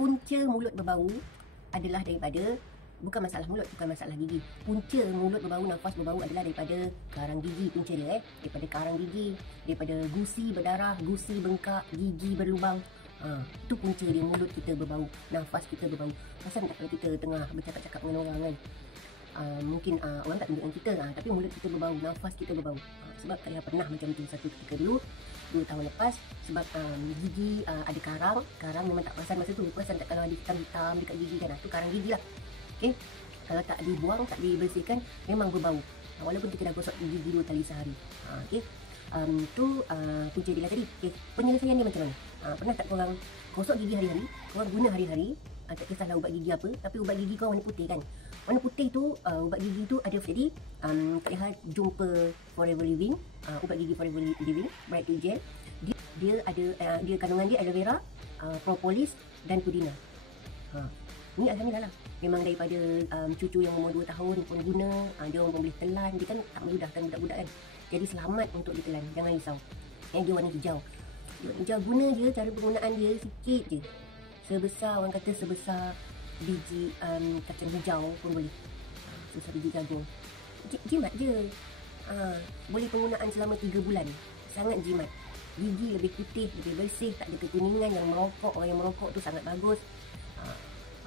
punca mulut berbau adalah daripada, bukan masalah mulut, bukan masalah gigi. Punca mulut berbau, nafas berbau adalah daripada karang gigi punca dia daripada karang gigi, daripada gusi berdarah, gusi bengkak, gigi berlubang. Itu punca dia, mulut kita berbau, nafas kita berbau. Pasal tak, kalau kita tengah bercakap-cakap dengan orang kan, mungkin orang tak tunjukkan kita, tapi mulut kita berbau, nafas kita berbau. Sebab saya pernah macam tu satu ketika dulu 2 tahun lepas. Sebab gigi ada karang memang tak perasan masa tu. Perasan tak kalau ada hitam-hitam dekat gigi kan, tu karang gigi lah. Okay? Kalau tak dibuang, tak dibersihkan, memang berbau, walaupun kita dah gosok gigi 2 kali sehari. Okay? Tu punca dia lah tadi. Okay. Penyelesaian dia macam mana? Pernah tak korang gosok gigi hari-hari, korang guna hari-hari, tak kisahlah ubat gigi apa, tapi ubat gigi korang warna putih kan. Warna putih tu, ubat gigi tu ada. Jadi Kak Leha jumpa Forever Living, ubat gigi Forever Living Bright Tooth Gel. Dia ada, dia kandungan dia aloe vera, propolis dan pudina. Ni alhamdulillah lah, memang daripada cucu yang umur 2 tahun pun guna. Dia orang pun boleh telan, dia kan tak memudahkan budak-budak kan. Jadi selamat untuk ditelan, jangan risau. Dia warna hijau. Dia warna hijau, guna je, cara penggunaan dia sikit je. Sebesar, orang kata sebesar biji kacang hijau pun boleh. Sebesar biji jagung. Jimat je. Boleh penggunaan selama 3 bulan. Sangat jimat. Gigi lebih putih, lebih bersih, tak ada kekuningan. Yang merokok, orang yang merokok tu sangat bagus.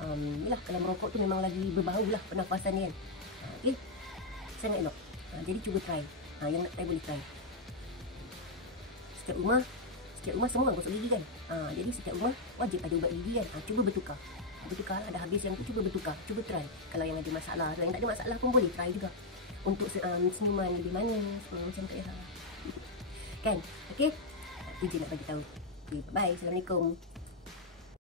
Yalah, kalau merokok tu memang lagi berbau lah pernafasan dia kan. Okay, sangat elok. Jadi cuba try. Yang nak try boleh try. Setiap rumah semua orang gosok gigi kan. Jadi setiap rumah wajib ada ubat gigi kan. Cuba bertukar lah, dah habis yang tu cuba bertukar. Cuba try. Kalau yang ada masalah, kalau yang tak ada masalah pun boleh try juga. Untuk senyuman lebih manis, macam tak ya. Kan? Okay, itu je nak bagi tahu. Okay, bye. Assalamualaikum.